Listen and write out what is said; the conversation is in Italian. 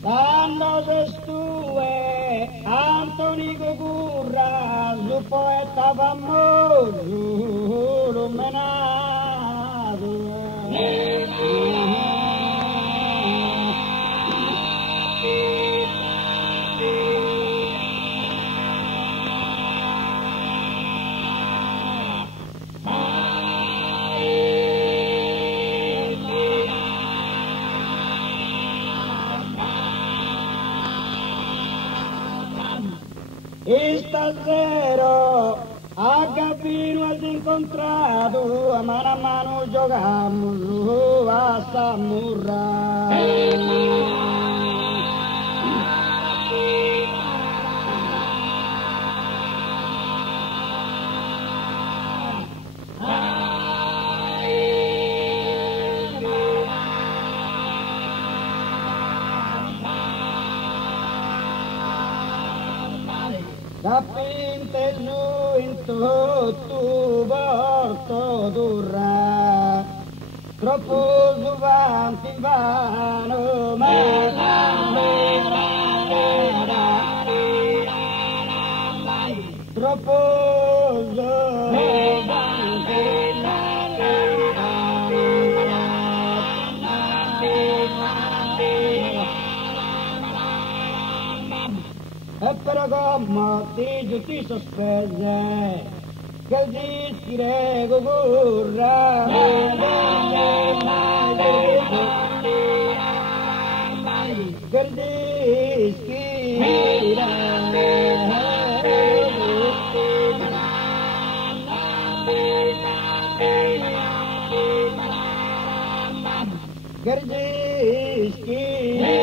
Quando estuve Antoni Gugurra, su poeta famoso, illuminato. Stasera a Gabino has incontrato, a mano giocamos a Samurra. Capinte su in tutto porto durrà, troppo suvanti vano, troppo suvanti e però come ti giusti sospese che dischi gugurra che dischi che dischi